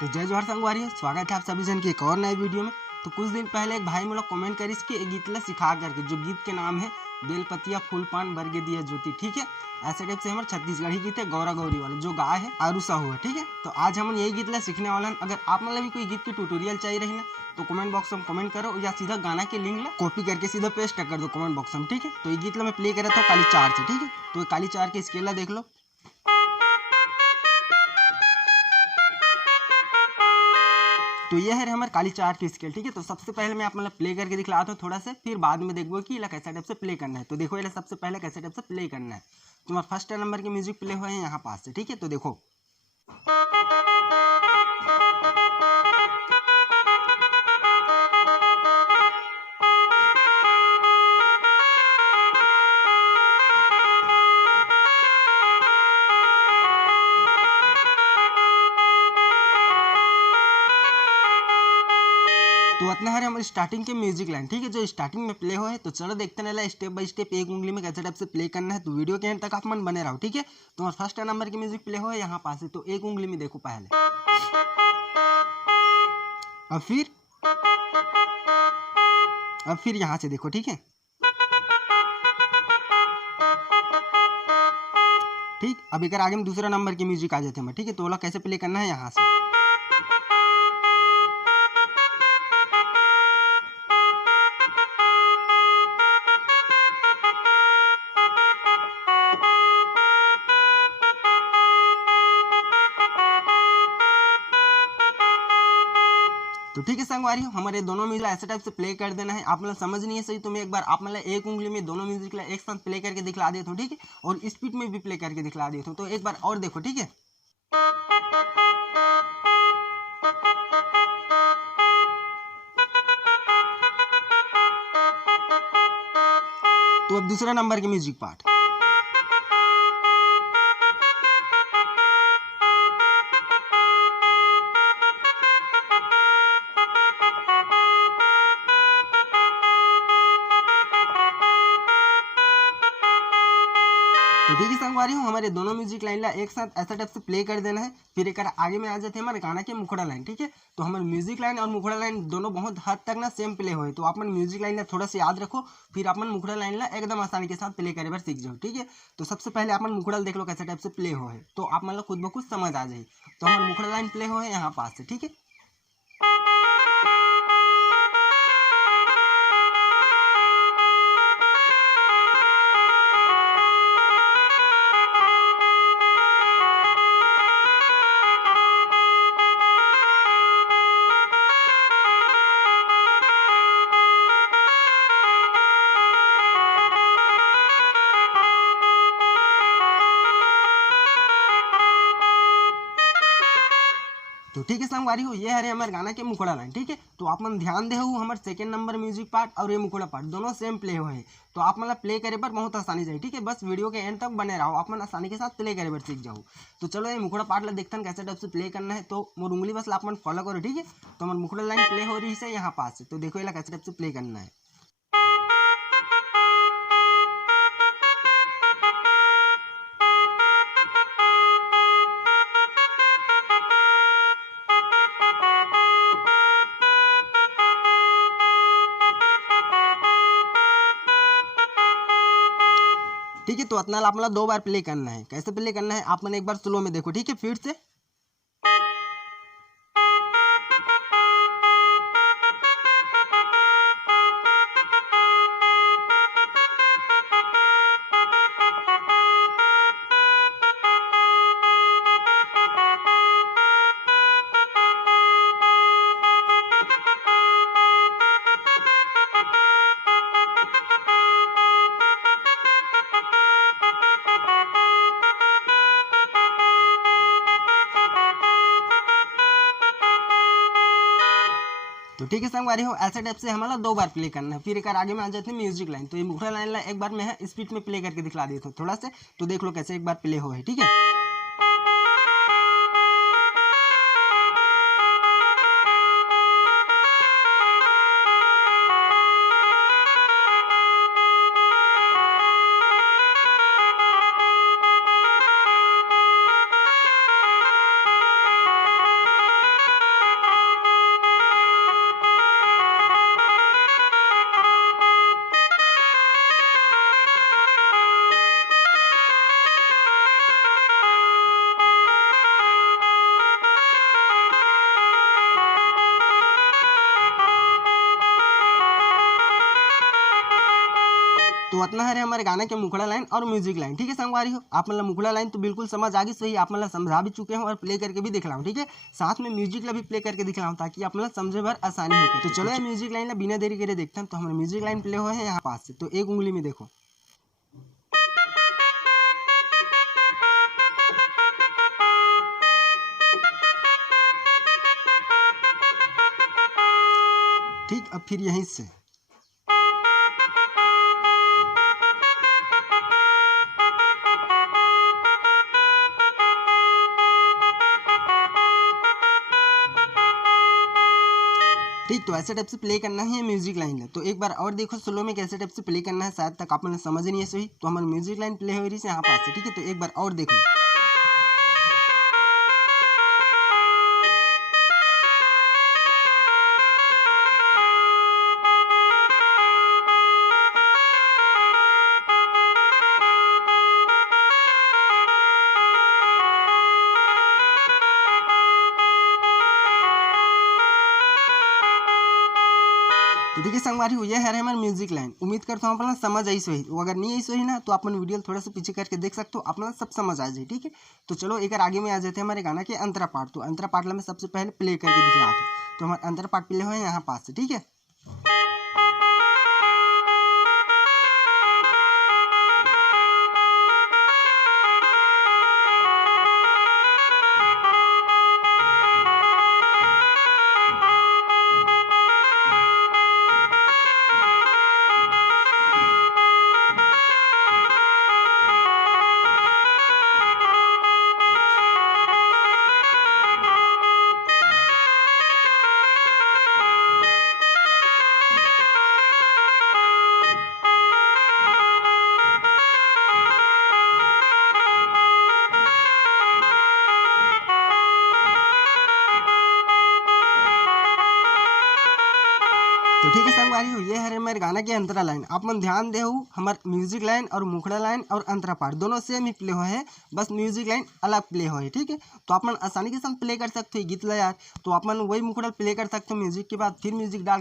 तो जय जोहार संगवारी, स्वागत है आप सभी जन की एक और नए वीडियो में। तो कुछ दिन पहले एक भाई मुझे कमेंट करिस कि एक गीत ला सिखा करके, जो गीत के नाम है बेलपतिया फूल पान बरगे दिया ज्योति। ठीक है, ऐसे टाइप से हमारे छत्तीसगढ़ी गीत है गौरा गौरी वाला, जो गाय है आरू साहू है। ठीक है, तो आज हम यही गीत ला सीखने वाला है। अगर आप मतलब भी कोई गीत की ट्यूटोरियल चाहिए रही ना, तो कमेंट बॉक्स में कमेंट करो या सीधा गाना के लिंक ला कॉपी करके सीधा पेस्ट कर दो कमेंट बॉक्स में। ठीक है, तो ये गीत ला मैं प्ले कर रहा था काली चार से। ठीक है, तो काली चार के स्केल ला देख लो। तो ये है हमारे काली चार की स्केल। ठीक है, तो सबसे पहले मैं आप मतलब प्ले करके दिखलाता हूँ थोड़ा सा, फिर बाद में देखो कि कैसा टाइप से प्ले करना है। तो देखो ये सबसे पहले कैसे टाइप से प्ले करना है। तुम्हारा फर्स्ट नंबर की म्यूजिक प्ले हुए हैं यहाँ पास से। ठीक है, तो देखो तो इतना है हमारे स्टार्टिंग के म्यूजिक लाइन। ठीक है, जो स्टार्टिंग में प्ले हो है। तो चलो देखते हैं स्टेप बाय स्टेप एक उंगली में कैसे टाइप से प्ले करना है। तो वीडियो के एंड तक आप मन बने रहो। ठीक है, तो फर्स्ट नंबर की म्यूजिक प्ले हो है यहाँ पास है, तो एक उंगली में देखो पहले, अब फिर यहाँ से देखो। ठीक है, ठीक, अब एक आगे में दूसरा नंबर की म्यूजिक आ जाते हैं। ठीक है, तो वो कैसे प्ले करना है यहाँ से। तो ठीक है संगवारी, हमारे दोनों म्यूजिक ऐसे टाइप से प्ले कर देना है। आप मतलब समझ नहीं है सही, तो मैं एक बार आप मतलब एक उंगली में दोनों म्यूजिक एक साथ प्ले करके दिखला देता हूँ। ठीक है, और स्पीड में भी प्ले करके दिखला देता हूँ। तो एक बार और देखो। ठीक है, तो अब दूसरा नंबर के म्यूजिक पार्ट। तो ठीक है संगवारी हूँ, हमारे दोनों म्यूजिक लाइन ला एक साथ ऐसा टाइप से प्ले कर देना है। फिर एक आगे में आ जाते हैं हमारे गाना के मुखड़ा लाइन। ठीक है, तो हमारे म्यूजिक लाइन और मुखड़ा लाइन दोनों बहुत हद तक ना सेम प्ले हो, तो आप मन म्यूजिक लाइन ला थोड़ा सा याद रखो, फिर आप मन मुखड़ा लाइन ला एकदम आसानी के साथ प्ले करे बार सीख जाओ। ठीक है, तो सबसे पहले आप मन मुखड़ा देख लो कैसे टाइप से प्ले हो है, तो आप मतलब खुद ब खुद समझ आ जाए। तो हमारे मुखड़ा लाइन प्ले हो है यहाँ पास से। ठीक है, तो ठीक है संगवारी हो, ये है हमारे गाना के मुखड़ा लाइन। ठीक है, तो आप मन ध्यान दे हो, हमारे सेकंड नंबर म्यूजिक पार्ट और ये मुखड़ा पार्ट दोनों सेम प्ले हो है। तो आप मतलब प्ले करे पर बहुत आसानी जाए। ठीक है, बस वीडियो के एंड तक बने रहो, आप मन आसानी के साथ प्ले करे पर सीख जाओ। तो चलो ये मुखड़ा पार्ट ला देखते हैं कैसे टाइप से प्ले करना है। तो मोर उंगली बस आप मन फॉलो करो। ठीक है, तो हमारे मुखड़ा लाइन प्ले हो रही है यहाँ पास से। तो देखो ये कैसे टाइप से प्ले करना है। ठीक है, तो इतना आप मतलब दो बार प्ले करना है। कैसे प्ले करना है आप मन एक बार स्लो में देखो। ठीक है, फिर से तो ठीक है संगवारी हो, ऐसे टाइप से हमारा दो बार प्ले करना है। फिर एक आगे में आ जाते हैं म्यूजिक लाइन। तो ये मुखड़ा लाइन ला एक बार मैं स्पीड में प्ले करके दिखला देता हूँ थोड़ा सा, तो देख लो कैसे एक बार प्ले हो है। ठीक है, तो उतना है हमारे गाने के मुखड़ा लाइन और म्यूजिक लाइन। ठीक है संगवारी हो, आप मतलब मुखड़ा लाइन तो बिल्कुल समझ आ गई, सही आप मतलब समझा भी चुके हैं और प्ले करके भी दिखला हूँ। ठीक है, साथ में म्यूजिक ला भी प्ले करके दिखला हूँ ताकि आप मतलब समझे भर आसानी हो। तो चलो म्यूजिक लाइन ला बिना देरी करे देखते हैं। तो हमारे म्यूजिक लाइन प्ले हुए हैं यहाँ पास से, तो एक उंगली में देखो। ठीक, अब फिर यहीं से ठीक, तो ऐसे टाइप से प्ले करना है म्यूजिक लाइन है। तो एक बार और देखो स्लो में कैसे टाइप से प्ले करना है, शायद तक आप लोग समझ नहीं है सही। तो हमारी म्यूजिक लाइन प्ले हो रही है यहाँ पास से। ठीक है, तो एक बार और देखो। तो देखिए संगवारी हो, यह है हमारी म्यूजिक लाइन। उम्मीद करता हूँ अपना समझ आई सही। अगर नहीं आई सही ना तो अपन वीडियो थोड़ा सा पीछे करके देख सकते हो, अपना सब समझ आ जाए। ठीक है, तो चलो एक आगे में आ जाते हैं हमारे गाना के अंतरा पार्ट। तो अंतरा पार्ट में सबसे पहले प्ले करके दिखला तो हमारे अंतरा पार्ट प्ले हुए यहाँ पास से। ठीक है, तो ठीक है संगवारी हो, ये है हमारे गाना के अंतरा लाइन। आप मन ध्यान दे हमारे म्यूजिक लाइन और मुखड़ा लाइन और अंतरा पार्ट दोनों सेम ही प्ले हुए हैं, बस म्यूजिक लाइन अलग प्ले हुए है। ठीक है, तो आप मन आसानी के साथ प्ले कर सकते हो गीत ला यार। तो आप मन वही मुखड़ा प्ले कर सकते हो म्यूजिक के बाद, फिर म्यूजिक डाल